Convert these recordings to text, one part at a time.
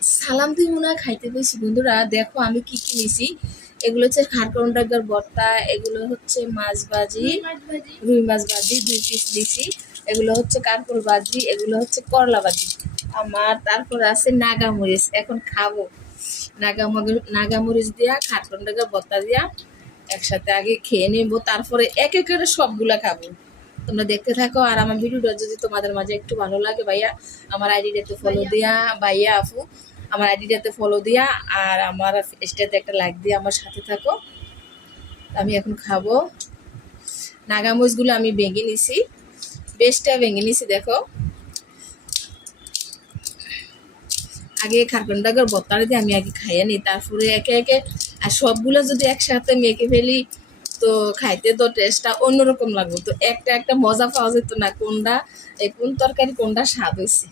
সালাম তুই মনে হয় খাইতে পেয়েছি বন্ধুরা। দেখো আমি কি কি নিছি। এগুলো হচ্ছে খারকনডাগার ভর্তা, এগুলো হচ্ছে মাছ ভাজি, রুই মাছ ভাজি 2 পিস দিছি, এগুলো হচ্ছে কারকল ভাজি, এগুলো হচ্ছে করলা ভাজি আমার। তারপর আছে নাগামরিচ, এখন খাবো নাগামরিচ দিয়া খারকনডাগার ভর্তা দিয়া একসাথে আগে খেয়ে নেবো, তারপরে এক এক করে সবগুলা খাবো। তোমরা দেখতে থাকো। আর আমার ভিডিওটা যদি তোমাদের মাঝে একটু ভালো লাগে ভাইয়া আমার আইডিটাতে ফলো দিয়া, ভাইয়া আপু আমার আইডিটাতে ফলো দিয়া আর আমার স্টেতে একটা লাইক দিয়ে আমার সাথে থাকো। আমি এখন খাবো। নাগামরিচগুলো আমি ভেঙে নিছি, বেশটা ভেঙে নিছি। দেখো আগে খারকনডাগার ভর্তাটা দিয়ে আমি আগে খাইয়ে নিই, তারপরে একে একে। আর সবগুলো যদি একসাথে মেখে ফেলি তো খাইতে তো টেস্টটা অন্যরকম লাগবে, তো একটা একটা মজা পাওয়া যেত না কোনটা কোন তরকারি কোনটা স্বাদ হয়েছে।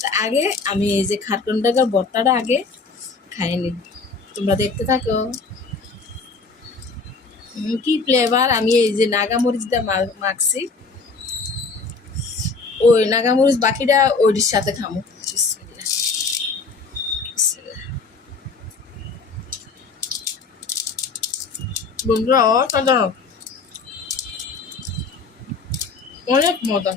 তা আগে আমি এই যে খারকনডাগার ভর্তাটা আগে খাইয়ে নিই, তোমরা দেখতে থাকো। কি ফ্লেভার! আমি এই যে নাগামরিচ দিয়ে মাখছি, ওই নাগামরিচ বাকিটা ওইটির সাথে খামো। বন্ধুরা অসাধারণ, অনেক মজা।